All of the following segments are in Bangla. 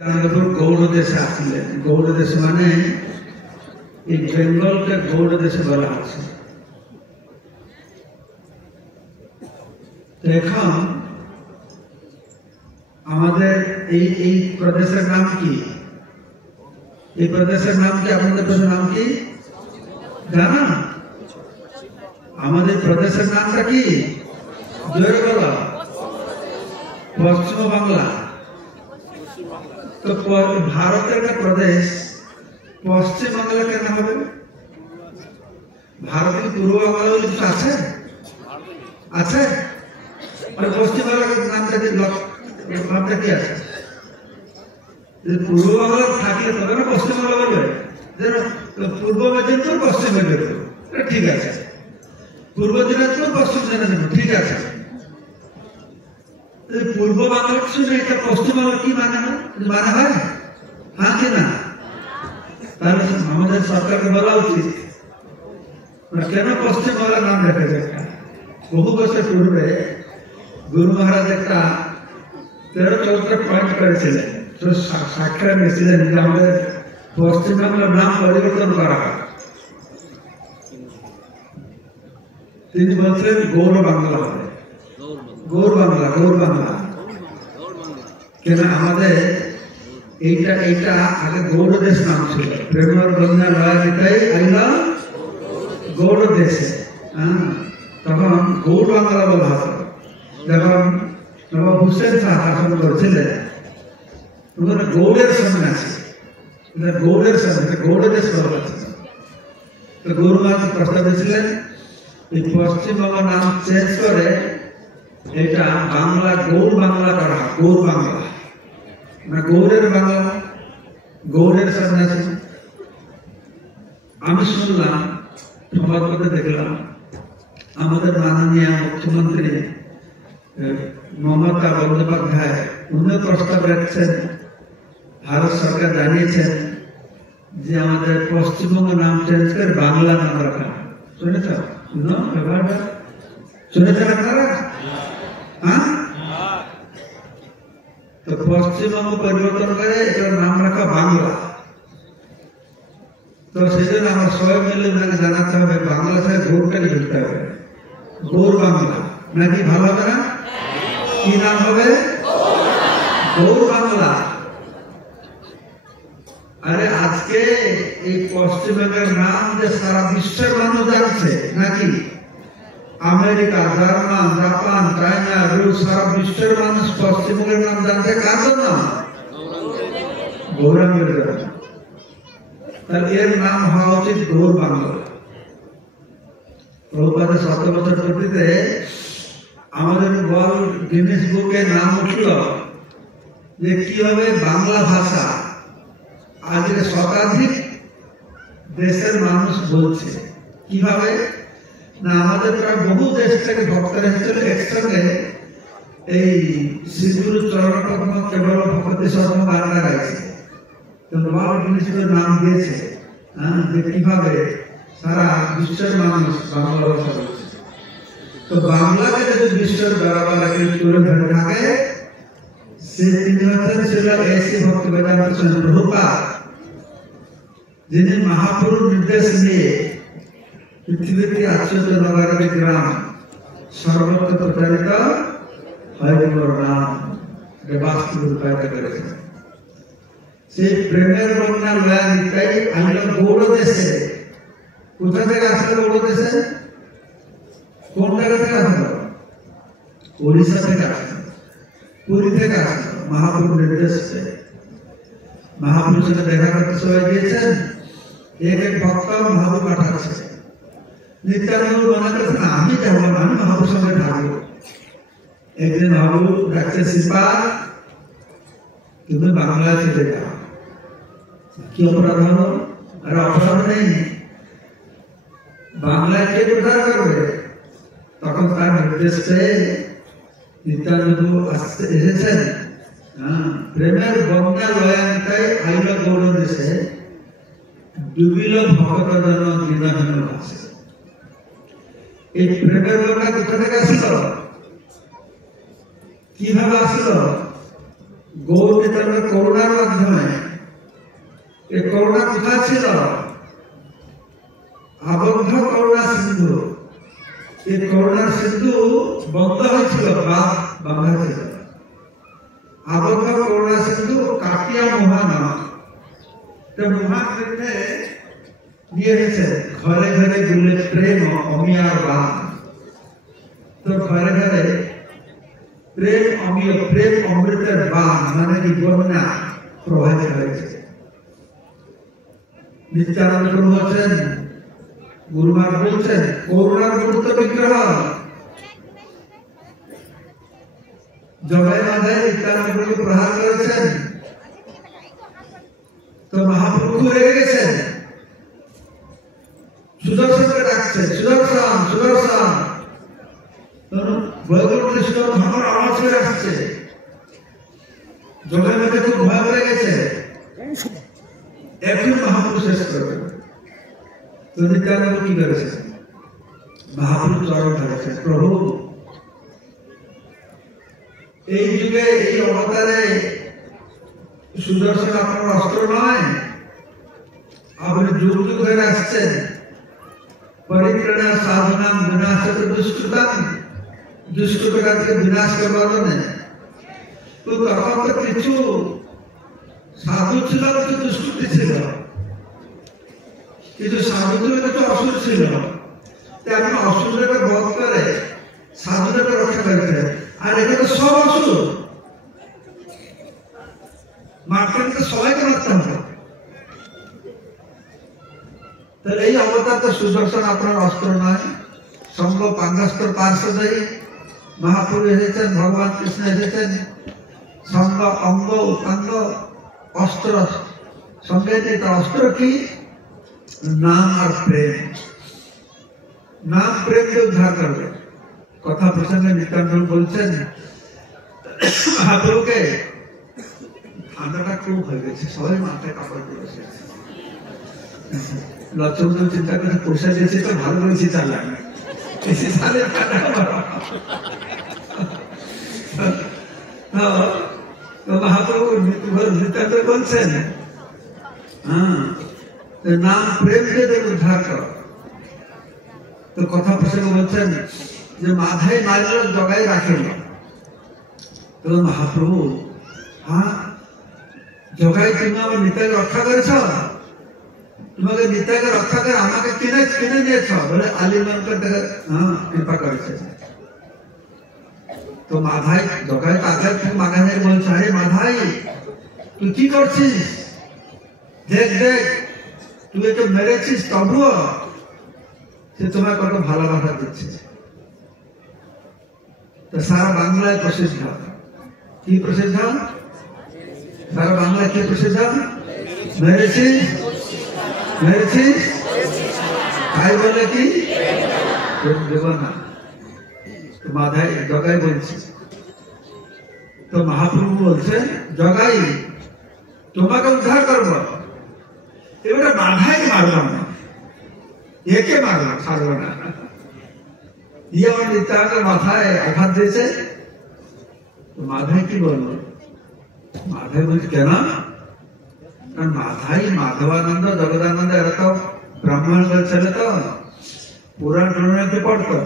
गौड़ देश आसिले गौड़ देश माने बेंगल के गौड़ देश बला এখন আমাদের এই প্রদেশের নাম কি? এই প্রদেশের নাম কি? আপনাদের প্রদেশের নাম কি জানা? আমাদের প্রদেশের নামটা কি? জোরে বলো। পশ্চিম বাংলা। तो भारत का प्रदेश पश्चिम बांग्ला क्या नाम है? भारत की पूर्व बांग्ला कुछ আছে আছে और पश्चिम बांग्ला का नामটা কি আছে? पूर्व बांग्ला থাকলে তবে না পশ্চিম বাংলা বলবে যেন পূর্ব মেদিনীপুর পশ্চিম মেদিনীপুর ঠিক আছে, পূর্ব দিনাজপুর পশ্চিম দিনাজপুর ঠিক আছে। पूर्व बांग्ला শুনে এটা পশ্চিম বাংলা কি মানে হয়? হ্যাঁ কি না? তাহলে আমাদের সরকারকে বলা উচিত কেন পশ্চিম বাংলা নাম রেখেছে। বহু বছর পূর্বে গুরু মহারাজ একটা 13-14টা পয়েন্ট করেছিলেন, তো সাক্ষাৎ নিয়েছিলেন যে আমাদের পশ্চিম বাংলার নাম পরিবর্তন করা হয়। তিনি বলছেন গৌর বাংলা হবে, গৌর বাংলা, গৌর বাংলা। কেন আমাদের এইটা আগে গৌড় দেশ নাম ছিল, প্রেমর বন্যা লয়ানিতাই আইলা গৌড় দেশে। তখন গৌড় বাংলা বলা হতো। যখন নবাব হুসেন শাহ শাসন করেছিলেন গৌড়ের সন্ন্যাসী, গৌড়ের সন্ন্যাসী গৌড় দেশ বলা হচ্ছে। তো গৌর মহারাজ প্রস্তাব দিয়েছিলেন এই পশ্চিমবঙ্গ নাম চেঞ্জ করে এটা বাংলা গৌড় বাংলা করা, গৌড় বাংলা না গৌড়ের বাংলা, গৌড়ের সন্ন্যাসী। আমি শুনলাম সংবাদপত্রে দেখলাম আমাদের মাননীয় মুখ্যমন্ত্রী মমতা বন্দ্যোপাধ্যায় উনি প্রস্তাব রাখছেন, ভারত সরকার জানিয়েছেন যে আমাদের পশ্চিমবঙ্গ নাম চেঞ্জ করে বাংলা নাম রাখা। শুনেছ? শুনেছেন আপনারা? তো পশ্চিমবঙ্গ পরিবর্তন করে এটার নাম রাখা বাংলা। তো সেই জন্য আমরা সবাই মিলে জানাতে হবে বাংলা থেকে গৌড়টাকে ধরতে হবে, গৌর বাংলা। নাকি ভালো হবে না? কি নাম হবে? গৌর বাংলা। আরে আজকে এই পশ্চিমবঙ্গের নাম যে সারা বিশ্বের মানুষ জানছে, নাকি আমেরিকা, জার্মান, জাপান, চায়না, রুশ, সারা বিশ্বের মানুষ পশ্চিমবঙ্গের নাম জানছে কার জন্য? গৌরাঙ্গের জন্য। তাহলে এর নাম হওয়া উচিত গৌর বাংলা। প্রভুপাদের 7 বছর পূর্তিতে আমাদের ওয়ার্ল্ড গিনেস বুকে নাম উঠল যে কিভাবে বাংলা ভাষা আজকে শতাধিক দেশের মানুষ বলছে। কিভাবে না, আমাদের প্রায় বহু দেশ থেকে ভক্তরা এসেছিল একসঙ্গে এই শ্রীগুরু চরণপদ্ম কেবল ভক্তি শর্মা বাংলা গাইছে। ওয়ার্ল্ড গিনেসের নাম দিয়েছে যে কিভাবে সারা বিশ্বের মানুষ বাংলা ভাষা বলছে। তো বাংলাকে যদি বিশ্বের বরাবর তুলে ধরে থাকে, সে তিনি হচ্ছেন ছিল এসি ভক্তি বেদান্ত স্বামী প্রভুপাদ, যিনি মহাপুরুষ নির্দেশ নিয়ে পৃথিবীতে আশ্চর্য নগরের গ্রাম সর্বত্র প্রচারিত হরিবল নাম বাস্তব রূপায়িত করেছেন। সেই প্রেমের বন্যা লয়ানিতাই আইলো গৌড় দেশে। কোথা থেকে আসলো গৌড় দেশে? কোন জায়গা থেকে আসলো? উড়িষ্যা থেকে আসলো, পুরী থেকে আসলো। মহাপুরুষ নির্দেশ পেয়ে মহাপুরুষের সাথে দেখা করতে সবাই গিয়েছেন। এক ভক্ত মহাপুর পাঠাচ্ছে। নিত্যানন্দ মনে করেছেন আমি যাবো না, আমি মহাপুর সঙ্গে থাকবো। একদিন মহাপুর ডাকছে শিল্পা তুমি বাংলায় চলে যাও। কি অপরাধ হলো? আর অপরাধ নেই, বাংলায় কে উদ্ধার করবে? তখন তার নির্দেশ পেয়ে নিত্যানন্দ আসতে এসেছেন। প্রেমের বন্যা লয়ানিতাই আইল গৌড় দেশে, ডুবিল ভক্ত জন দীনহীন ভাষে। এই প্রেমের বন্যা কোথা থেকে আসলো? কিভাবে আসলো? গৌর নিতান্ত করুণার করোনা কোথায় ছিল? আবদ্ধ করোনা সিন্ধু। এই করোনা সিন্ধু বন্ধ হয়েছিল, বাঁধা ছিল। আবদ্ধ করোনা সিন্ধু কাটিয়া মহান মহাপ্রেমে নিয়ে এসেছে ঘরে ঘরে গুলে প্রেম অমিয়ার বান। তো ঘরে ঘরে প্রেম অমিয়, প্রেম অমৃতের বান মানে কি বন্যা প্রবাহিত হয়েছে। নিত্যানন্দ প্রভু বলছেন, গুরুমার বলছেন, করুণার মূর্ত বিগ্রহ জগাই মাথায় নিত্যানন্দ প্রভু প্রহার করেছেন। তো মহাপ্রভু রেগে গেছেন, সুদর্শনকে ডাকছে, সুদর্শন সুদর্শন। বৈকুণ্ঠ সুদর্শন আমার আওয়াজ হয়ে আসছে। জগাই মাথায় খুব ভয় হয়ে গেছে, এখন মহাপ্রভু শেষ করবে। তো নিত্যানন্দ কি করেছে? মহাপ্রভু চরণ ধরেছে, প্রভু এই যুগে এই অবতারে সুদর্শন আপনার অস্ত্র নয়, আপনি যুগ যুগ ধরে আসছেন। পরিত্রাণ সাধনা বিনাশ দুষ্টতাম, দুষ্টতাকে বিনাশ করবার জন্য। তো তখন তো কিছু সাধু ছিল, কিছু দুষ্টুতি ছিল, কিছু সাধু ছিল, কিছু অসুর ছিল। আপনি অসুরকে বধ করে সাধুদেরকে রক্ষা করেছে। আর এখানে সব অসুর, মারতে তো সবাইকে মারতে হবে। তাহলে এই অবতার তো সুদর্শন আপনার অস্ত্র নয়, সঙ্গ পাঙ্গাস্ত্র পার্শ্বদয়ী মহাপ্রভু এসেছেন, ভগবান কৃষ্ণ এসেছেন। সঙ্গ অঙ্গ উপাঙ্গ অস্ত্র, সঙ্গে যেটা অস্ত্র কি? নাম আর প্রেম। নাম প্রেমকে উদ্ধার করবে। কথা প্রসঙ্গে নিত্যানন্দ বলছেন মহাপ্রভুকে, ঠান্ডাটা খুব হয়ে গেছে, সবাই মাথায় কাপড় দিয়ে বসে আছে। লক্ষ্মণ চিন্তা করে পয়সা দিয়েছি তো ভালো করেছি, চালা মহাপ্রভু নিত্যানন্দ বলছেন, হ্যাঁ নাম প্রেমকে উদ্ধার কর। তো কথা প্রসঙ্গে বলছেন যে মাথায় মারল জগাই রাখেন। তো মহাপ্রভু, হ্যাঁ জগাই তুমি আমার নিতাইকে রক্ষা করেছ, তোমাকে নিতাইকে রক্ষা করে আমাকে কিনে কিনে নিয়েছ বলে আলিঙ্গন করতে, হ্যাঁ কৃপা করেছে। তো মাধাই জগাই তাকে মাথায় বলছে, আরে মাধাই তুই কি করছিস? দেখ দেখ তুই তো মেরেছিস, তবুও সে তোমার কত ভালোবাসা দিচ্ছে। তো সারা বাংলায় প্রসিদ্ধ, কি প্রসিদ্ধ? সারা বাংলায় কি প্রসিদ্ধ? মেরেছিস মেরেছিস, তাই বলে কি দেব না। মাধাই জগাই বলছে। তো মহাপ্রভু বলছেন, জগাই তোমাকে উদ্ধার করবো। এবারে মাধাই মারলাম না, একে মারলাম, ছাড়বো না। ইয়ে আমার নিত্যানন্দের মাথায় আঘাত দিয়েছে। মাধাই কি বললো? মাধাই বলছে কেন? কারণ মাধাই মাধবানন্দ জগদানন্দ এরা তো ব্রাহ্মণের ছেলে, তো পুরাণ টুরাণকে পড়তো।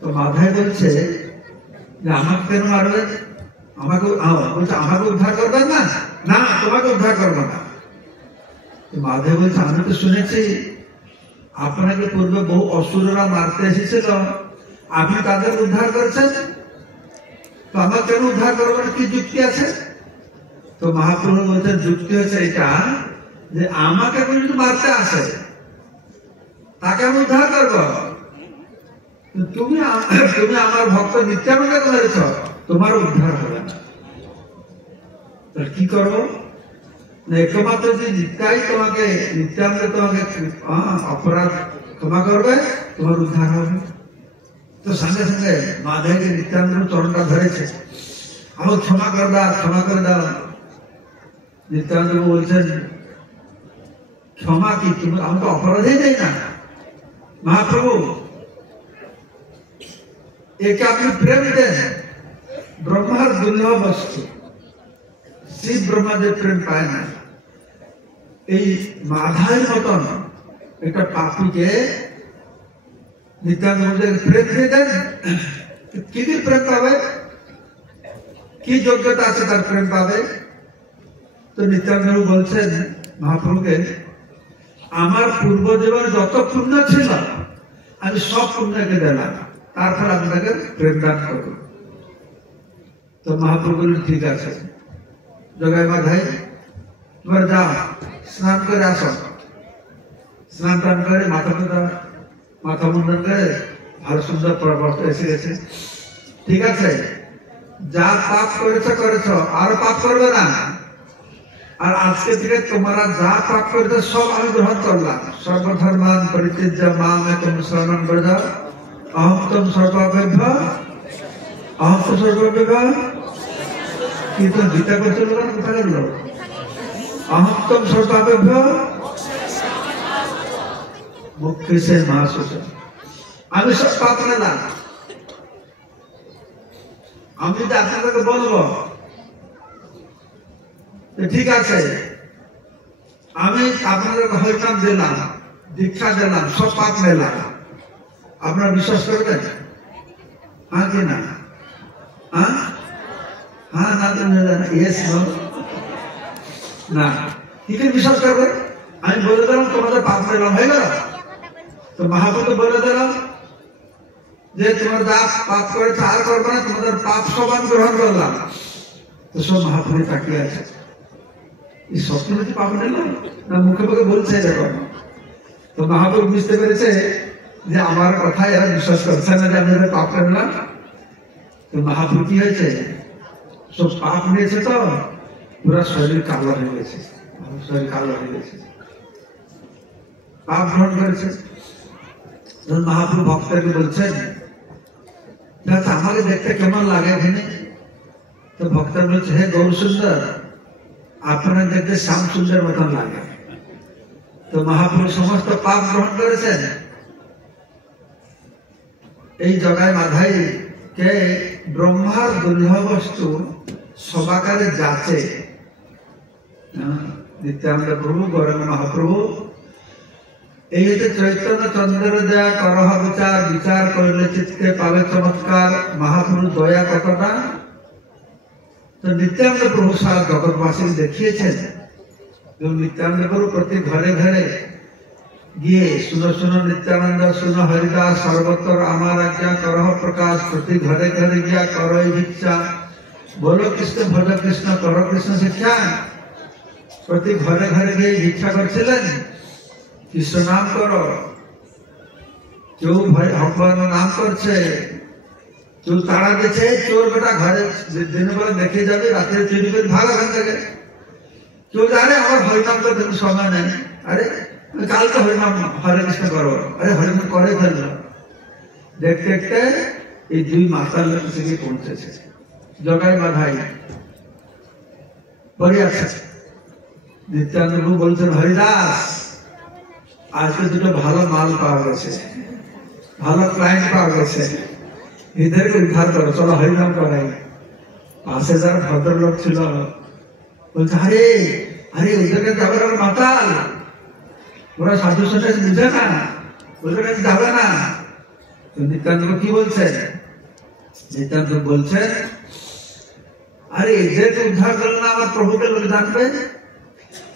তো মাধাই বলছে যে আমাকে কেন মারবে? আমাকে বলছে আমাকে উদ্ধার করবেন না, না তোমাকে উদ্ধার করবো না। মাধাই বলছে আমি তো শুনেছি আপনাকে পূর্বে বহু অসুররা মারতে এসেছিল, আপনি তাদের উদ্ধার করেছেন, তো আমার কেন উদ্ধার করবেন, কি যুক্তি আছে? তো মহাপ্রভু বলছেন যুক্তি হচ্ছে এটা যে আমাকে যদি মারতে আসে তাকে আমি উদ্ধার করবো, তুমি আমার ভক্ত নিত্যানন্দকে মেরেছ, তোমার উদ্ধার হবে না। কি করবো? একমাত্র যে নিত্যাই তোমাকে, নিত্যানন্দ তোমাকে অপরাধ ক্ষমা করবে, তোমার উদ্ধার হবে। তো সঙ্গে সঙ্গে মাধাইকে নিত্যানন্দ চরণটা ধরেছে, আমার ক্ষমা করে দাও, ক্ষমা করে দাও। নিত্যানন্দ বলছেন ক্ষমা কি, তুমি আমি তো অপরাধই নেই না মহাপ্রভু, একে আপনি প্রেম দেন। ব্রহ্মার দুর্লভ বস্তু, শিব ব্রহ্মাদের প্রেম পায় না। এই মাধার মতন একটা পাপিকে নিত্যানন্দ প্রেম দিয়ে দেন, কি দিয়ে প্রেম পাবে, কি যোগ্যতা আছে তার প্রেম পাবে? তো নিত্যানন্দ বলছেন মহাপ্রভুকে, আমার পূর্বজীবনে যত পুণ্য ছিল আমি সব পুণ্যকে দিলাম, তারপর আপনাকে প্রেম দান করব। তো মহাপ্রভু বললেন ঠিক আছে, জগাই মাধাই এবার যাও স্নান করে আসো। স্নান টান করে মাথা মুন্ডন করে ভালো সুন্দর পরামর্শ এসে গেছে। ঠিক আছে, যা পাপ করেছ করেছ, আর পাপ করবে না। আর আজকে থেকে তোমরা যা পাপ করেছ সব আমি গ্রহণ করলাম। সর্বধর্মান পরিত্যজ্য মাম একম শরণং ব্রজ অহং তম সর্বাপেভ্য অহং তো সর্বাপেভ্য। কিন্তু গীতা করছে লোক কোথায় গেল? अहम तुम सर्वापेभ्यो मुख्य से महासुच, আমি সব পাপ নিলাম। আমি যদি আপনাদেরকে বলবো ঠিক আছে আমি আপনাদেরকে হরিনাম দিলাম, দীক্ষা দিলাম, সব পাপ নিলাম, আপনারা বিশ্বাস করবেন? হ্যাঁ কি না? হ্যাঁ হ্যাঁ না তো ইয়েস নো না, কি করে বিশ্বাস করবে? আমি বলে দিলাম তোমাদের পাপ নিলাম, হয়ে গেল। তো মহাপ্রভু বলে দিলাম যে তোমরা যা পাপ করেছে আর করবে না, তোমাদের পাপ সব আমি গ্রহণ করলাম। তো সব মহাপ্রভু তাকিয়ে আছে, এই সত্যি যদি পাপ নিলাম না মুখে মুখে বলছে এরকম। তো মহাপ্রভু বুঝতে পেরেছে যে আমার কথায় এরা বিশ্বাস করছে না যে আমি পাপ নিলাম। তো মহাপ্রভু কি হয়েছে, সব পাপ নিয়েছে তো পুরা শরীর কালো হয়ে গেছে, শরীর কালো হয়ে গেছে, পাপ গ্রহণ করেছে। মহাপ্রভু ভক্তকে বলছেন আমাকে দেখতে কেমন লাগে এখানে? তো ভক্ত বলছে হে গৌর সুন্দর, আপনার দেখতে শ্যাম সুন্দর মতন লাগে। তো মহাপ্রভু সমস্ত পাপ গ্রহণ করেছেন। এই জগায় মাধাই কে ব্রহ্মার দুর্লভ বস্তু সবাকারে যাচে। নিত্যানন্দ প্রভু গৌরাঙ্গ মহাপ্রভু এই হচ্ছে চৈতন্য চন্দ্র দয়া করহ বিচার, বিচার করলে চিত্তে পাবে চমৎকার। মহাপ্রভু দয়া কতটা, তো নিত্যানন্দ প্রভু সারা জগৎবাসী দেখিয়েছেন। এবং নিত্যানন্দ প্রভু প্রতি ঘরে ঘরে গিয়ে শুনো শুনো নিত্যানন্দ শুনো হরিদাস, সর্বত্র আমার আজ্ঞা করহ প্রকাশ। প্রতি ঘরে ঘরে গিয়া করো ভিক্ষা, বলো কৃষ্ণ ভজ কৃষ্ণ করো কৃষ্ণ শিক্ষা। প্রতি ঘরে ঘরে গিয়ে ভিক্ষা করছিলেন, কৃষ্ণ নাম করো। কেউ ভগবান নাম করছে, কেউ তাড়া দিচ্ছে, চোর বেটা ঘরে দিনের বেলা দেখে যাবে, রাত্রে চুরি করে ভাগ এখান থেকে। কেউ জানে আমার হরিনাম তো তুমি সময় নেই, আরে কালকে হরিনাম হরে কৃষ্ণ করো, আরে হরিনাম করে ফেললো। দেখতে দেখতে এই দুই মাতাল থেকে পৌঁছেছে। জগাই মাধাই পরে আছে। নিত্যানন্দ বলছেন হরিদাস আজকে দুটো ভালো মাল পাওয়া গেছে, ভালো ক্লায়েন্ট পাওয়া গেছে, এদেরকে উদ্ধার করো, চলো হরিনাম করাই। পাশে যারা ভদ্রলোক ছিল বলছে আরে আরে ওদেরকে যাবে না, মাতাল, ওরা সাধু সন্ন্যাসী বুঝে না, ওদের কাছে যাবে না। তো নিত্যানন্দ কি বলছেন? নিত্যানন্দ বলছেন আরে এদেরকে উদ্ধার করলে না আমার প্রভুকে লোক জানবে।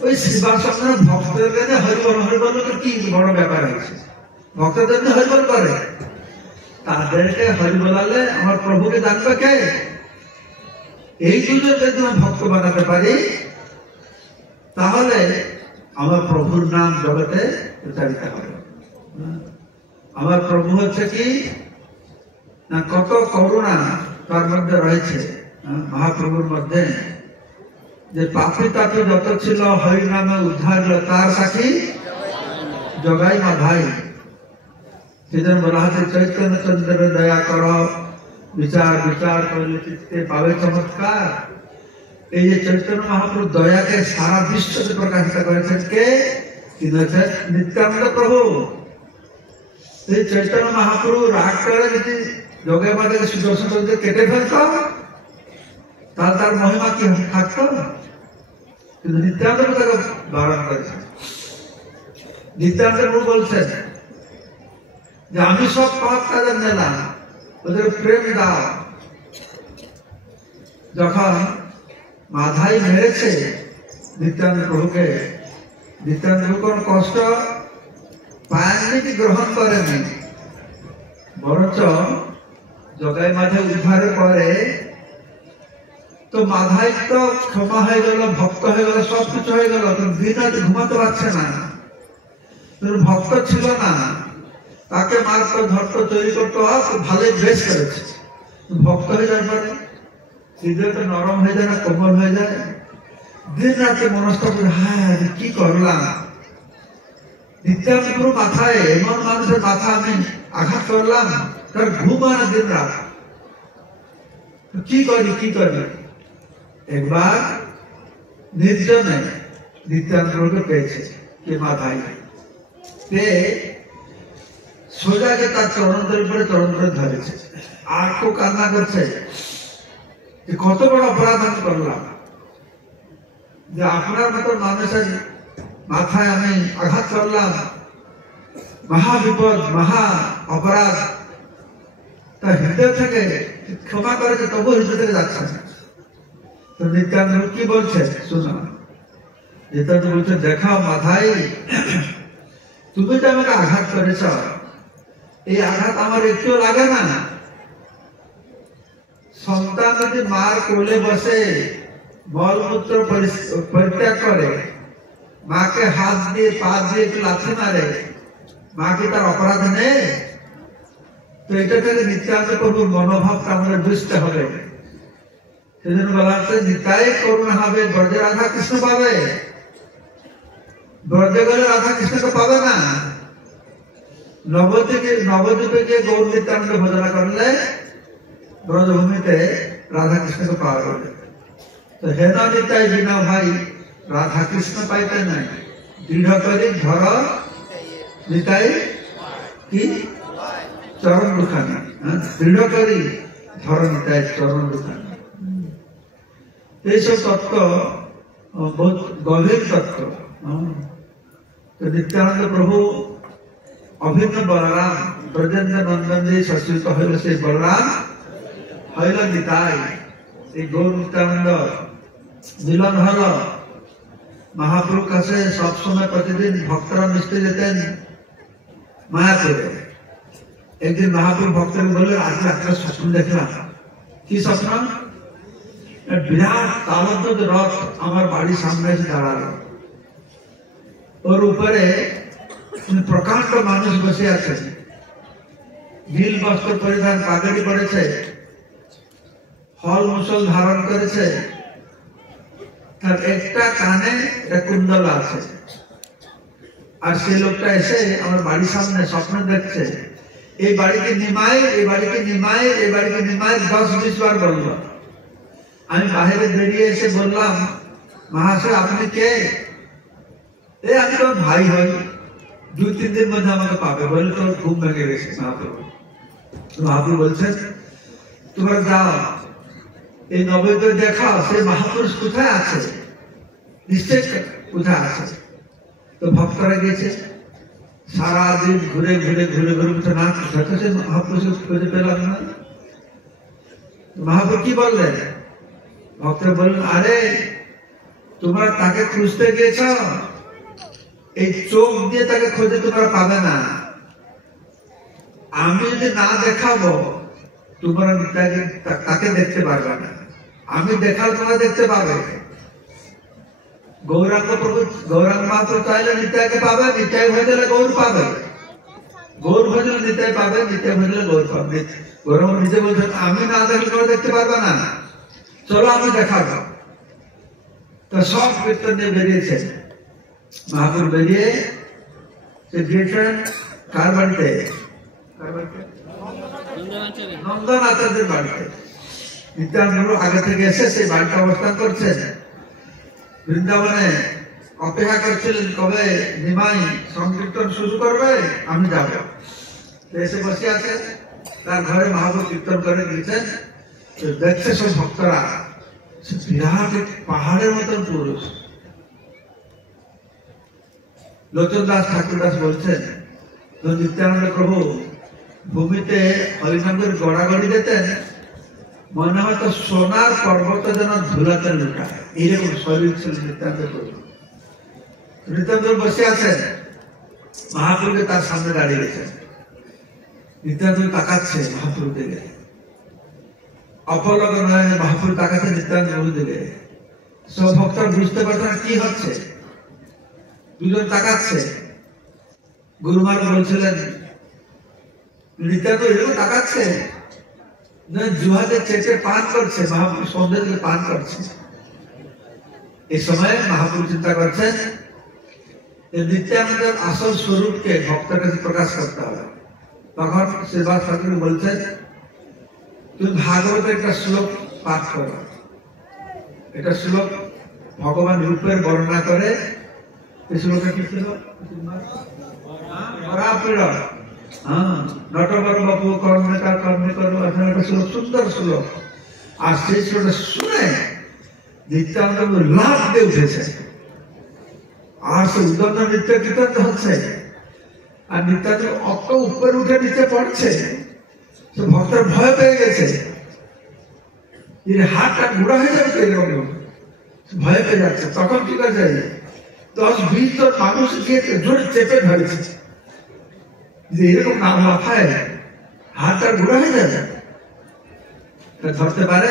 ওই শিবাসনের ভক্তদের কাছে হরিবল হরিবল কি বড় ব্যাপার আছে, ভক্তদের হরিবল করে, তাদেরকে হরি বলালে আমার প্রভুকে জানবে কে? এই দুজনকে যদি ভক্ত বানাতে পারি তাহলে আমার প্রভুর নাম জগতে প্রচারিত হবে। আমার প্রভু হচ্ছে কি না কত করুণা তার মধ্যে রয়েছে, মহাপ্রভুর মধ্যে যে পাপি তাপি যত ছিল হরি নামে উদ্ধার হলো, তার সাথী জগাই মাধাই। সেজন্য বলা হচ্ছে চৈতন্য চন্দ্র দয়া কর, বিচার বিচার করলে চিত্তে পাবে চমৎকার। এই যে চৈতন্য মহাপ্রভু দয়াকে সারা বিশ্বকে প্রকাশিত করেছেন কে? তিনি হচ্ছেন নিত্যানন্দ প্রভু। এই চৈতন্য মহাপ্রভু রাগ করে যদি যোগে বাদে সুদর্শন চন্দ্র কেটে ফেলত তাহলে তার মহিমা কি থাকতো? কিন্তু নিত্যানন্দ তাকে বারণ করেছে। নিত্যানন্দ প্রভু বলছেন যে আমি সব পাপ তাদের নিলাম, ওদের প্রেম দাও। যখন মাধাই মেরেছে নিত্যানন্দ প্রভুকে, নিত্যানন্দ প্রভু কোন কষ্ট পায়নি কি গ্রহণ করেনি, বরঞ্চ জগাই মাধাই উদ্ধারের পরে তো মাধাই তো ক্ষমা হয়ে গেল, ভক্ত হয়ে গেল, সবকিছু হয়ে গেল, তো দিন রাত ঘুমাতে পারছে না। ভক্ত ছিল না, তাকে মারতো, ধরতো, তৈরি করতো, ভালোই বেশ করেছে। ভক্ত হয়ে যাওয়ার পরে হৃদয় তো নরম হয়ে যায় না, কোমল হয়ে যায়। দিন রাতে মনস্তাপ করে, হ্যাঁ কি করলাম। নিত্যানন্দ প্রভু মাথায়, এমন মানুষের মাথা আমি আঘাত করলাম, তার ঘুম আর দিন রাত। কি করি। একবার নির্জনে নিত্যানন্দ প্রভুকে পেয়েছে কে মাথায় পেয়ে সোজাকে তার চরণের উপরে চরণ করে ধরেছে, আর তো কান্না করছে যে কত বড় অপরাধ আমি করলাম, যে আপনার মতো মানুষের মাথায় আমি আঘাত করলাম, মহা বিপদ, মহা অপরাধ। তার হৃদয় থেকে ক্ষমা করেছে, তবু হৃদয় থেকে যাচ্ছে না। তো নিত্যানন্দ কি বলছে শোনা, নিত্যানন্দ বলছে, দেখাও মাথায়, তুমি যে আমাকে আঘাত করেছ, এই আঘাত আমার একটু লাগে না। সন্তান যদি মার কোলে বসে মলমূত্র পরিত্যাগ করে, মাকে হাত দিয়ে পা দিয়ে একটু লাথি মারে, মা কি তার অপরাধ নেই? তো এটা থেকে নিত্যানন্দ প্রভুর মনোভাবটা আমাদের বুঝতে হবে। সেজন্য বলা হচ্ছে নিতাই করুণা হবে, ব্রজে রাধা কৃষ্ণ পাবে। ব্রজে গেলে রাধা কৃষ্ণকে পাবে না। নবদ্বীপে গিয়ে গৌর নিত্যানন্দ ভজনা করলে ব্রজভূমিতে রাধা কৃষ্ণকে পাওয়া যাবে। তো হেন নিতাই বিনা ভাই রাধা কৃষ্ণ পাইতে নাই, দৃঢ় করে ধর নিতাই কি চরণ দুখানি, দৃঢ় করি ধর নিতাই চরণ দুখানি। এইসব তত্ত্ব বহুত গভীর তত্ত্ব। তো নিত্যানন্দ প্রভু অভিন্ন বলরাম, ব্রজেন্দ্র নন্দন দিয়ে সশ্রিত হইল সেই বলরাম, হইল নিতাই। এই গৌর নিত্যানন্দ মিলন হল। মহাপ্রভুর কাছে সবসময় প্রতিদিন ভক্তরা মিশতে যেতেন মায়াপুরে। একদিন মহাপ্রভু ভক্তরা বললেন, আজকে একটা স্বপ্ন দেখলাম। কি স্বপ্ন? বিরাট তালধ্বজ রথ আমার বাড়ির সামনে এসে দাঁড়ালো। ওর উপরে প্রকাণ্ড মানুষ বসে আছে, নীল বস্ত্র পরিধান, পাগড়ি পড়েছে, হল মুসল ধারণ করেছে, তার একটা কানে কুণ্ডল আছে। আর সেই লোকটা এসে আমার বাড়ির সামনে স্বপ্ন দেখছে, এই বাড়িকে নিমাই, এই বাড়িকে নিমাই, এই বাড়িকে নিমাই 10-20 বার বলল। আমি বাইরে বেরিয়ে এসে বললাম, মহাশয় আপনি কে? আমি তোমার ভাই হই, 2-3 দিন মধ্যে আমাকে পাবে। বলে তোর ঘুম ভেঙে গেছে। মহাপ্রভু বলছেন, তোমরা যাও, এই নবদ্বীপে দেখাও সেই মহাপুরুষ কোথায় আছে, নিশ্চয় কোথায় আছে। তো ভক্তরা গেছে, সারাদিন ঘুরে না, মহাপুরুষ খুঁজে পেলাম না। মহাপ্রভু কি বললেন? ভক্তরা বললেন, আরে তোমরা তাকে খুঁজতে গিয়েছ, এই চোখ দিয়ে তাকে খুঁজে তোমরা পাবে না। আমি যদি না দেখাবো তোমরা তাকে দেখতে পারবে না, আমি দেখাল তোমরা দেখতে পাবে। গৌরাঙ্গ প্রভু, গৌরাঙ্গ মাত্র চাইলে নিত্যাকে পাবে, নিত্যায় ভজলে গৌর পাবে, গৌর ভজলে নিত্যায় পাবে, নিত্যায় ভজলে গৌর পাবে। গৌরাঙ্গ নিজে বলছেন, আমি না দেখলে তোমরা দেখতে পারবে না, চলো আমি দেখাবো। তো সব কীর্তন নিয়ে বেরিয়েছে। মহাপুর বেরিয়ে সে গিয়েছেন কার বাড়িতে? নন্দন আচার্যের বাড়িতে। নিত্যানন্দ আগে থেকে এসে সেই বাড়িতে অবস্থান করছেন। বৃন্দাবনে অপেক্ষা করছিলেন কবে নিমাই সংকীর্তন শুরু করবে, আমি যাব। এসে বসে আছে, তার ঘরে মহাপুর কীর্তন করে দিয়েছেন। দেখছে সব ভক্তরা, বিরাট পাহাড়ের মতন পুরুষ, লোচন দাস ঠাকুর দাস বলছেন নিত্যানন্দ প্রভু ভূমিতে হরিনামের গড়াগড়ি দিতেন, মনে হয়তো সোনার পর্বত যেন ধুলাতে লুটায়, এইরকম শরীর ছিল নিত্যানন্দ প্রভু। নিত্যানন্দ বসে আছেন, মহাপ্রভুকে তার সামনে দাঁড়িয়ে গেছেন। নিত্যানন্দ তাকাচ্ছে মহাপ্রভু দিকে, অপলক নয় মহাপ্রভু তাকাচ্ছে নিত্যানন্দ প্রভু দিকে। সব ভক্তরা বুঝতে পারছে না কি হচ্ছে, দুজন তাকাচ্ছে। গুরুমার বলছিলেন নিত্যানন্দ এরকম তাকাচ্ছে জুহাতে চেটে পান করছে, মহাপ্রভু সন্ধ্যে থেকে পান করছে। এই সময় মহাপ্রভু চিন্তা করছেন নিত্যানন্দের আসল স্বরূপকে ভক্তের কাছে প্রকাশ করতে হবে। তখন শ্রীবাস ঠাকুর বলছেন তুমি ভাগবতের একটা শ্লোক পাঠ করো। এটা শ্লোক ভগবান রূপের বর্ণনা করে। এই শ্লোকটা কি ছিল? নটবর বাবু কর্মকার কর্মে করো, একটা শ্লোক, সুন্দর শ্লোক। আর সেই শ্লোকটা শুনে নিত্যানন্দ লাভ দিয়ে উঠেছে, আর সে উদ্যত নৃত্য কীর্তন হচ্ছে, আর নিত্যানন্দ অত উপরে উঠে নিচে পড়ছে। ভক্তরা ভয় পেয়ে গেছে, হাতটা গুঁড়া হয়ে যাবে, এরকম ভয় পেয়ে যাচ্ছে। তখন কি করেছে, 10-20 জন মানুষ গিয়ে জোরে চেপে ধরেছে যে এরকম না মাথায় হাতটা গুঁড়া হয়ে যাবে। ধরতে পারে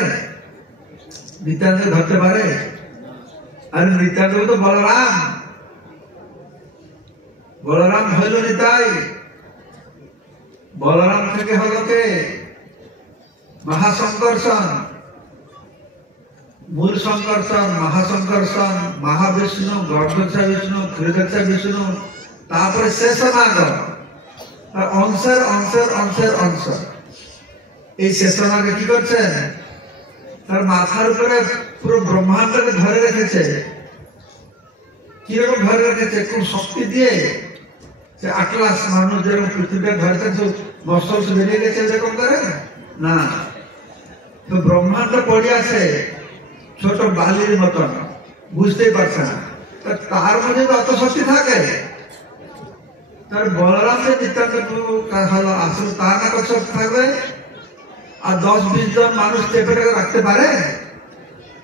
নিত্যানন্দ, ধরতে পারে? আরে নিত্যানন্দ তো বলরাম, বলরাম হইল নিতাই, বলরাম থেকে হলো কে? মহাসংকর্ষণ, মূল সংকর্ষণ, মহাসংকর্ষণ, মহাবিষ্ণু, গর্ভচ্ছা বিষ্ণু, ক্ষীরচ্ছা বিষ্ণু, তারপরে শেষনাগ, আর অংশের অংশের অংশের অংশ। এই শেষনাগে কি করছেন? তার মাথার উপরে পুরো ব্রহ্মাণ্ডকে ধরে রেখেছে। কিরকম ধরে রেখেছে? খুব শক্তি দিয়ে। সে আটলাস মানুষ যেরকম পৃথিবীটা ধরেছেন, সব মসল বেরিয়ে গেছে এরকম করে না, তো ব্রহ্মাণ্ড পড়ে আছে ছোট বালির মতন, বুঝতেই পারছে না। তার মধ্যে তো অত শক্তি থাকে। তার বলরাম যে নিত্যানন্দ হলো আসল, তার না কত শক্তি থাকবে? আর 10-20 জন মানুষ চেপে রাখতে পারে?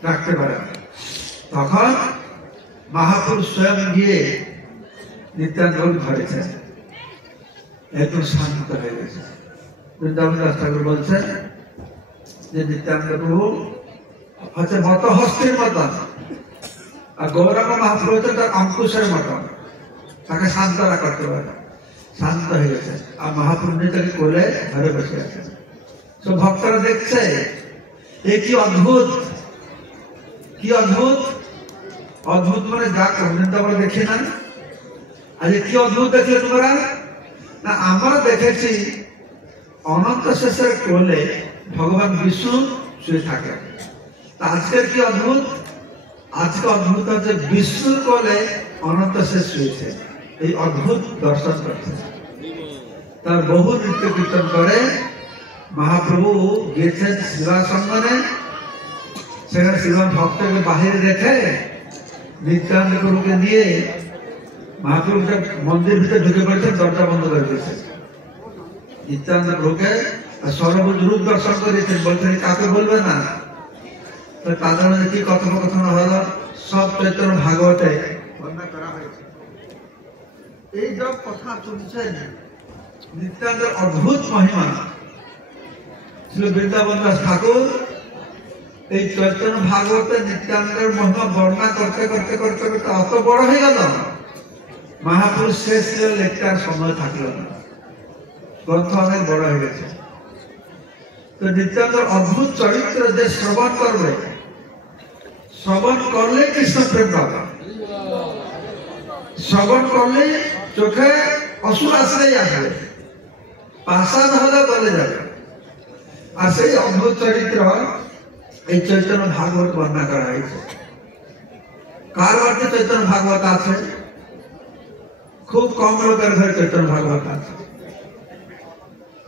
রাখতে পারে। তখন মহাপুরুষ স্বয়ং গিয়ে নিত্যানন্দ ধরেছেন, একটু শান্ত হয়ে গেছে। বৃন্দাবন দাস ঠাকুর বলছেন যে নিত্যানন্দ প্রভু হচ্ছে মত হস্তির মতন, আর গৌরাঙ্গ মহাপ্রভু হচ্ছে তার অঙ্কুশের মতন, তাকে শান্তনা করতে পারে। শান্ত হয়ে গেছে, আর মহাপ্রভু তাকে কোলে ধরে বসে আছে। সব ভক্তরা দেখছে এ কি অদ্ভুত, কি অদ্ভুত। অদ্ভুত মানে যা কোনদিন তো আমরা দেখি না। আজ কি অদ্ভুত দেখলে তোমরা? না, আমরা দেখেছি অনন্ত শেষের কোলে ভগবান বিষ্ণু শুয়ে থাকে। আজকের কি অদ্ভুত? আজকে অদ্ভুত হচ্ছে বিষ্ণুর কোলে অনন্ত শেষ শুয়েছে। এই অদ্ভুত দর্শন করছে। তার বহু নৃত্য কীর্তন করে মহাপ্রভু গিয়েছেন শিবাসঙ্গনে। সেখানে শিবন ভক্তকে বাহিরে রেখে নিত্যানন্দ প্রভুকে নিয়ে মহাপ্রভুকে মন্দির ভিতরে ঢুকে পড়েছেন, দরজা বন্ধ করে দিয়েছে। নিত্যানন্দ প্রভুকে সর্বভূত রূপ দর্শন করেছেন, বলছেন কাকে বলবে না। তাদের মধ্যে কি কথোপকথন হলো সব চৈতন্য ভাগবতে বর্ণনা করা হয়েছে। এই সব কথা শুনছেন নিত্যানন্দের অদ্ভুত মহিমা। শ্রী বৃন্দাবন দাস ঠাকুর এই চৈতন্য ভাগবতে নিত্যানন্দের মহিমা বর্ণনা করতে করতে করতে করতে অত বড় হয়ে গেল, মহাপুরুষ শেষ লেখার সময় থাকলো না, গ্রন্থ অনেক বড় হয়ে গেছে। তো নিত্যানন্দের অদ্ভুত চরিত্র যে শ্রবণ করবে, শ্রবণ করলে কৃষ্ণ প্রেম পাবে, শ্রবণ করলে চোখে অসুর আসলেই আসবে, পাষাণ হলে বলে যাবে। আর সেই অদ্ভুত চরিত্র এই চৈতন্য ভাগবত বর্ণনা করা হয়েছে। কার বাড়িতে চৈতন্য ভাগবত আছে? খুব কম লোকের ঘরে চৈতন্য ভাগবত আছে।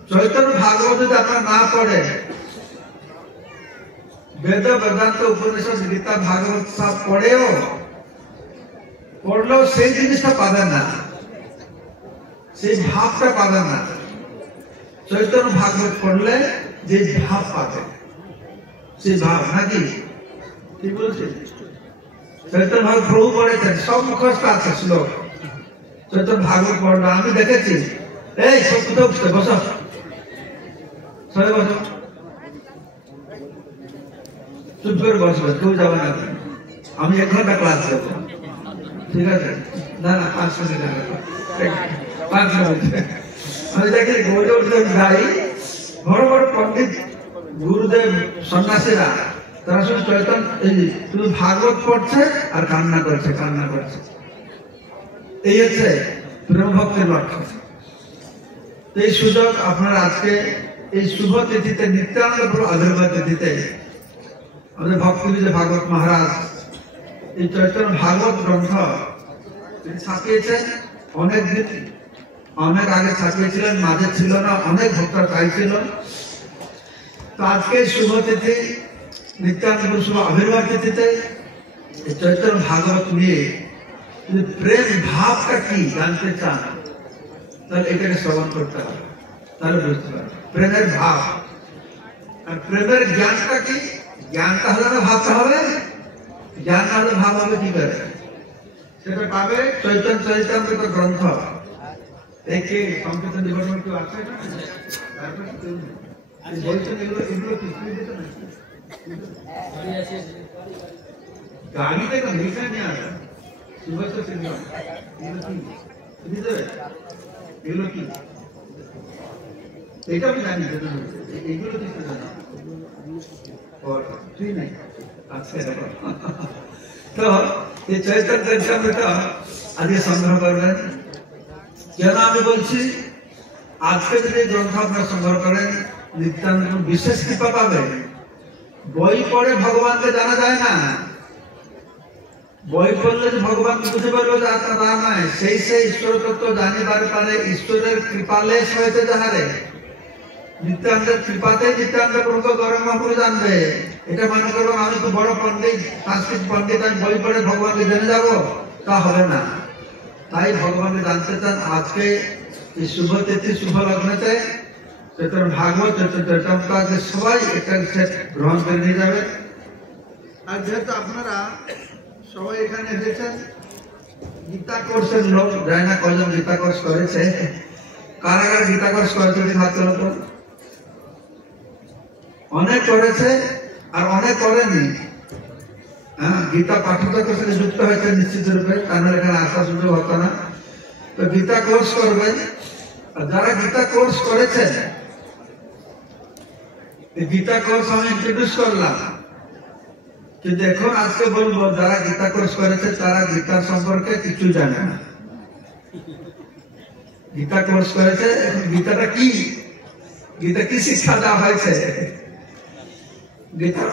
চৈতন্য ভাগবত যদি আপনার না পড়ে, বেদ বেদান্ত উপনিষদ গীতা ভাগবত সব পড়েও পড়লেও সেই জিনিসটা পাবেন না, সেই ভাবটা পাবেন না। চৈতন্য ভাগবত পড়লে যে ভাব পাবে, সেই ভাব নাকি কি বলছে চৈতন্য ভাগবত প্রভু পড়েছেন, সব মুখস্থ আছে শ্লোক। চৈতন্য ভাগবত পড়লো, আমি দেখেছি। এই সব কোথাও বসো, সবাই বসো, চুপ করে বসবে, কেউ যাবে না। আমি 1 ঘন্টা ক্লাস দেবো, ঠিক আছে? না না 5 মিনিট, 5 মিনিট। আমি দেখি গৌরব ভাই, বড় বড় পণ্ডিত গুরুদেব সন্ন্যাসীরা, তারা শুধু চৈতন্য শুধু ভাগবত পড়ছে আর কান্না করছে, কান্না করছে। এই হচ্ছে প্রেম ভক্তির লক্ষ্য। এই সুযোগ আপনারা আজকে এই শুভ তিথিতে, নিত্যানন্দ প্রভু আবির্ভাব তিথিতে, আমাদের ভক্তিবিজয় ভাগবত মহারাজ এই চৈতন্য ভাগবত গ্রন্থ তিনি ছাপিয়েছেন। অনেক দিন, অনেক আগে ছাপিয়েছিলেন, মাঝে ছিল না, অনেক ভক্তরা চাইছিল। তো আজকে শুভ তিথি, নিত্যানন্দ শুভ আবির্ভাব তিথিতে এই চৈতন্য ভাগবত নিয়ে যদি প্রেম ভাবটা কি জানতে চান, তাহলে এটাকে শ্রবণ করতে হবে, তাহলে বুঝতে পারবে প্রেমের ভাব। আর প্রেমের জ্ঞানটা কি? জ্ঞানটা হলে না ভাবতে হবে, জ্ঞান না হলে ভাব হবে কি করে? সেটা পাবে চৈতন্য চরিতামৃত গ্রন্থ। একে সংকীর্তন ডিপার্টমেন্ট কেউ আছে না? গাড়িতে তো লিখে নিয়ে আসে সুভাষ সিংহ, এগুলো কি? এটা আমি জানি, এগুলো কিছু জানি নাই। আচ্ছা, তো এই চৈতন্য চরিতামৃত আজকে সংগ্রহ করবেন। কেন আমি বলছি, আজকে যদি গ্রন্থ আপনারা সংগ্রহ করেন, নিত্যানন্দ বিশেষ কৃপা পাবে। বই পড়ে ভগবানকে জানা যায় না, বই পড়লে যে ভগবান বুঝতে পারবে তা নয়। সেই ঈশ্বর তত্ত্ব জানিবার পারে ঈশ্বরের কৃপালেশ হয়েছে যাহারে, নিত্যানন্দের কৃপাতে নিত্যানন্দ প্রভু গরম মহাপ্রভু জানবে। এটা মনে করবো আমি তো বড় পণ্ডিত, সংস্কৃত পণ্ডিত, আমি বই পড়ে ভগবানকে জেনে যাবো, তা হবে না। তাই ভগবানকে জানতে চান, আজকে এই শুভ তিথি, শুভ লগ্নেতে চৈতন্য ভাগবত, চৈতন্য চরিতামৃত সবাই একটা সেট গ্রহণ করে নিয়ে যাবে। আর যেহেতু আপনারা সবাই এখানে এসেছেন, গীতা কোর্সের লোক, যায় না কয়জন গীতা কোর্স করেছে? কারা কারা গীতা কোর্স করেছে হাত তোলো তো। অনেক করেছে আর অনেক করেনি। হ্যাঁ, গীতা পাঠকের সাথে যুক্ত হয়েছে নিশ্চিত রূপে, তাহলে এখানে আসা সুযোগ হতো না। তো গীতা কোর্স করবেন। আর যারা গীতা কোর্স করেছেন, গীতা কোর্স আমি ইন্ট্রোডিউস করলাম, কিন্তু এখন আজকে বলবো যারা গীতা কোর্স করেছে তারা গীতার সম্পর্কে কিছু জানে না। গীতা কোর্স করেছে, এখন গীতাটা কি, গীতা কি শিক্ষা দেওয়া হয়েছে, গীতার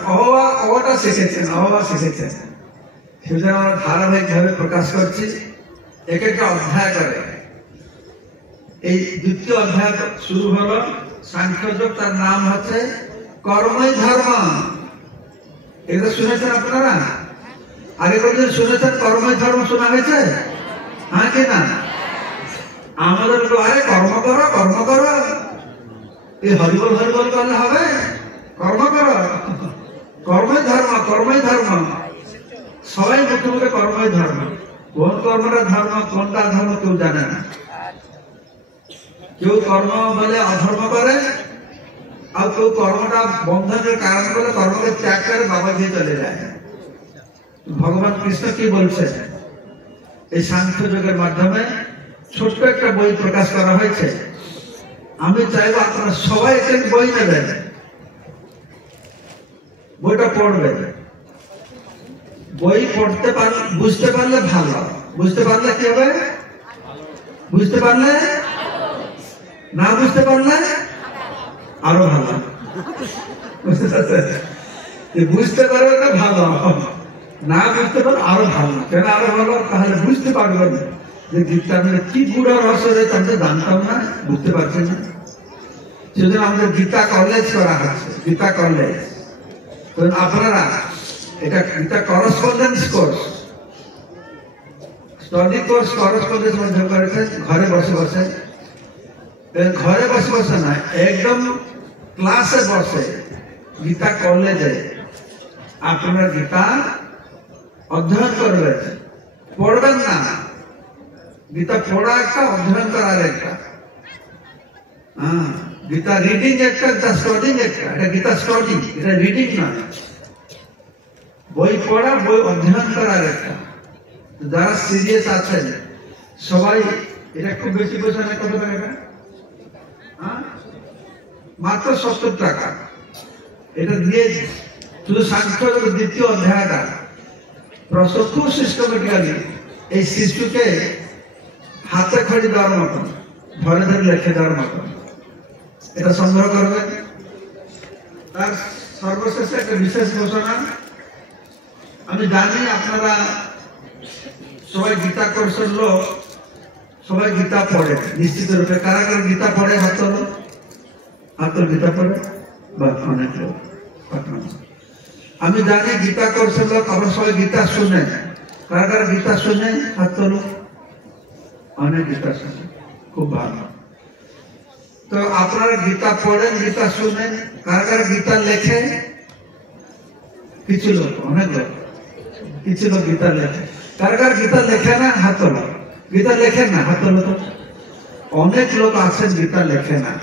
অহটা শিখেছেন, অহবা শিখেছেন। সেটা আমরা ধারাবাহিক ভাবে প্রকাশ করছি, এক একটা অধ্যায় করে। এই দ্বিতীয় অধ্যায় শুরু হলো সাংখ্যযোগ, তার নাম হচ্ছে কর্মই ধর্ম। এটা শুনেছেন আপনারা? আগে কোনদিন শুনেছেন কর্মই ধর্ম শোনা হয়েছে? হ্যাঁ কি না? আমাদের তো আরে কর্ম করো, কর্ম করো, এই হরিবল হরিবল করলে হবে? কর্ম করো, কর্মই ধর্ম, কর্মই ধর্ম। সবাই মুখে মুখে কর্মই ধর্ম। কোন কর্মটা ধর্ম, কোনটা ধর্ম কেউ জানে না। কেউ কর্ম বলে অধর্ম করে, আর কেউ কর্মটা বন্ধনের কারণ বলে কর্মকে ত্যাগ করে বাবা দিয়ে চলে যায়। ভগবান কৃষ্ণ কি বলছেন? এই সাংখ্য যোগের মাধ্যমে ছোট্ট একটা বই প্রকাশ করা হয়েছে। আমি চাইবো আপনারা সবাই একটা বই নেবেন, বইটা পড়বেন। বই পড়তে পারলে, বুঝতে পারলে ভালো, বুঝতে পারলে কি হবে? বুঝতে পারলে, না বুঝতে পারলে আরো ভালো। বুঝতে পারবে তো ভালো, না বুঝতে পারলে আরো ভালো। কেন আরো ভালো? তাহলে বুঝতে পারবেন যে গীতার কি গুড়া রহস্য রয়েছে, আমি জানতাম না, বুঝতে পারছেন না। সেজন্য আমাদের গীতা কলেজ করা হচ্ছে, গীতা কলেজ। আপনারা এটা Gita correspondence course, study course correspondence মধ্যে করেছেন ঘরে বসে বসে। ঘরে বসে বসে না, একদম ক্লাসে বসে গীতা কলেজে আপনারা গীতা অধ্যয়ন করবেন, পড়বেন না। গীতা পড়া একটা, অধ্যয়ন করার একটা। গীতা রিডিং একটা, গীতা স্টাডিং একটা। এটা গীতা স্টাডিং, এটা রিডিং না। বই পড়া, বই অধ্যয়ন করার একটা। যারা সিরিয়াস আছেন সবাই, এটা খুব বেশি পয়সা নেই। কত টাকা এটা? মাত্র 70 টাকা। এটা দিয়ে শুধু সাংখ্যযোগের দ্বিতীয় অধ্যায়টা প্রশ্ন খুব সিস্টেমেটিক্যালি এই শিশুকে হাতে খড়ি দেওয়ার মতন, ধরে ধরে লেখে দেওয়ার মতন এটা সংগ্রহ করবে। তার সর্বশেষে একটা বিশেষ ঘোষণা। আমি জানি আপনারা সবাই গীতা কোর্সের লোক, সবাই গীতা পড়ে নিশ্চিত রূপে। কারা কারা গীতা পড়ে? হাত গীতা পড়ে বা অনেক লোক। আমি জানি গীতা কোর্সের লোক আবার সবাই গীতা শুনে। কারা কারা গীতা শুনে? হাত তোলো। অনেক গীতা শুনে, খুব ভালো। তো আপনারা গীতা পড়েন, গীতা শুনেন। কারা কারা গীতা লেখে? কিছু লোক, অনেক লোক। কিছু লোক গীতা লেখে। কারা কারা গীতা লেখে না? হাত তোলো। গীতা লেখেন না? হাত তোলো। তো অনেক লোক আছেন গীতা লেখে না।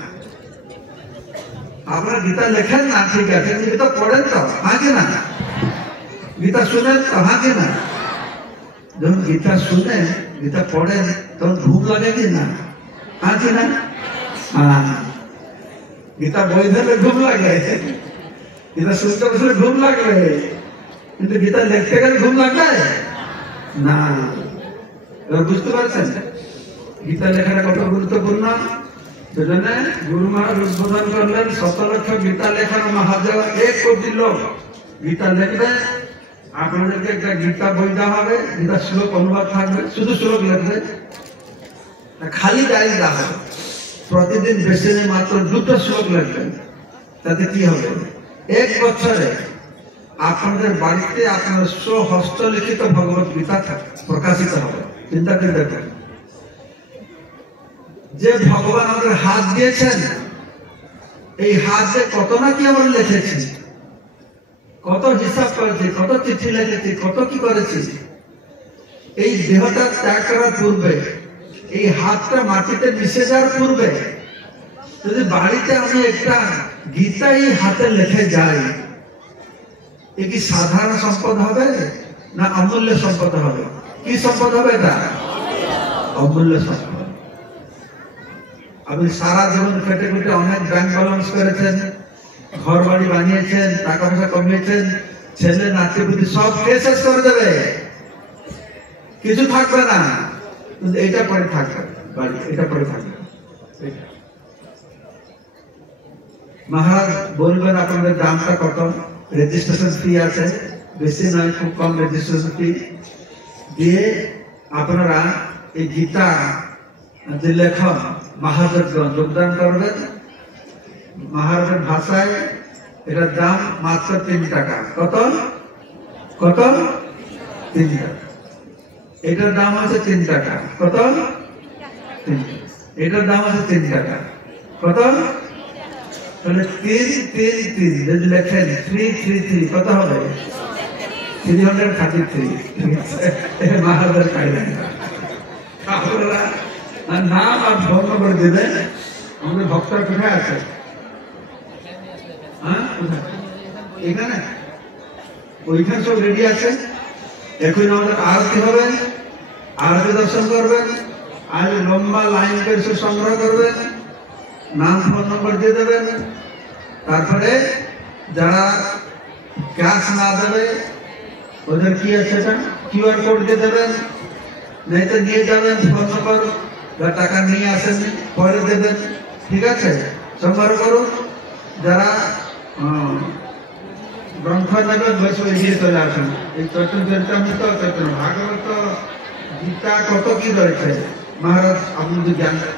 আপনারা গীতা লেখেন না, ঠিক আছে, গীতা পড়েন তো? হ্যাঁ কি না? গীতা শুনেন তো? হ্যাঁ কি না? যখন গীতা শুনেন, গীতা পড়েন, তখন ঘুম লাগে কি না? হ্যাঁ কি না? গীতা বই ধরলে ঘুম লাগে, গীতা শুনতে বসলে ঘুম লাগবে, কিন্তু গীতা লিখতে গেলে ঘুম লাগবে না। এবার বুঝতে পারছেন গীতা লেখাটা কত গুরুত্বপূর্ণ। সেজন্য গুরু মহারাজ উদ্বোধন করলেন 17 লক্ষ গীতা লেখার মহাদেব 1 কোটি লোক গীতা লিখবে। আপনাদেরকে একটা গীতা বই দেওয়া হবে, গীতা শ্লোক অনুবাদ থাকবে, শুধু শ্লোক লিখবে, খালি ডায়রি দেওয়া হবে। প্রতিদিন বেশি নেই, মাত্র 2টো শ্লোক লিখবেন। তাতে কি হবে? 1 বছরে আপনাদের বাড়িতে আপনার স্বহস্তলিখিত ভগবত গীতা প্রকাশিত হবে। চিন্তা করে দেখেন, যে ভগবান আমাদের হাত দিয়েছেন, এই হাত দিয়ে কত না কি আমরা লিখেছি, কত হিসাব করেছি, কত চিঠি লিখেছি, কত কি করেছি। এই দেহটা ত্যাগ করার পূর্বে, এই হাতটা মাটিতে মিশে যাওয়ার পূর্বে যদি বাড়িতে আমি একটা গীতা এই হাতে লিখে যাই, এ কি সাধারণ সম্পদ হবে না অমূল্য সম্পদ হবে? কি সম্পদ হবে? এটা অমূল্য সম্পদ। আপনি সারা জীবন খেটে খুটে অনেক ব্যাংক ব্যালেন্স করেছেন, ঘর বাড়ি বানিয়েছেন, টাকা পয়সা কমিয়েছেন, ছেলে নাতিপুতি সব শেষ করে দেবে, কিছু থাকবে না। কিন্তু এটা পরে থাকবে, বাড়ি এটা পরে থাকবে। মহারাজ বলবেন আপনাদের দামটা কত, রেজিস্ট্রেশন ফি আছে, বেশি নয়, খুব কম রেজিস্ট্রেশন ফি দিয়ে আপনারা এই গীতা যে লেখক মহারাজগণ যোগদান করবেন। মহারাজের ভাষায় এটার দাম মাত্র 3 টাকা। কত? কত? 3 টাকা। এটার দাম আছে 3 টাকা। কত? 3 টাকা। এটার দাম আছে 3 টাকা। কত? তাহলে 3 3 3 যদি লেখেন 3 3 3 কত হবে? 333। মহারাজের পাইলেন আপনারা নাম আর ফোন নম্বর দেবেন। আমাদের ভক্তরা কোথায় আছে? এখানে, ওইখানে সব রেডি আছে। এখন আমাদের আরতি হবে, আরতি দর্শন করবেন, আর লম্বা লাইন করে সংগ্রহ করবেন, নাম ফোন নম্বর দিয়ে দেবেন। তারপরে যারা ক্যাশ না দেবে ওদের কি আছে, কিউআর কোড দিয়ে দেবেন, नहीं तो নিয়ে যাবেন ফোন নম্বর, টাকা নিয়ে আসেন পরে দেবেন। ঠিক আছে, সংগ্রহ করুন। যারা গ্রন্থ নেবেন বসে এগিয়ে চলে আসুন। এই চৈতন্য ভাগবত গীতা কত কি রয়েছে মহারাজ আপনি যদি জানতেন।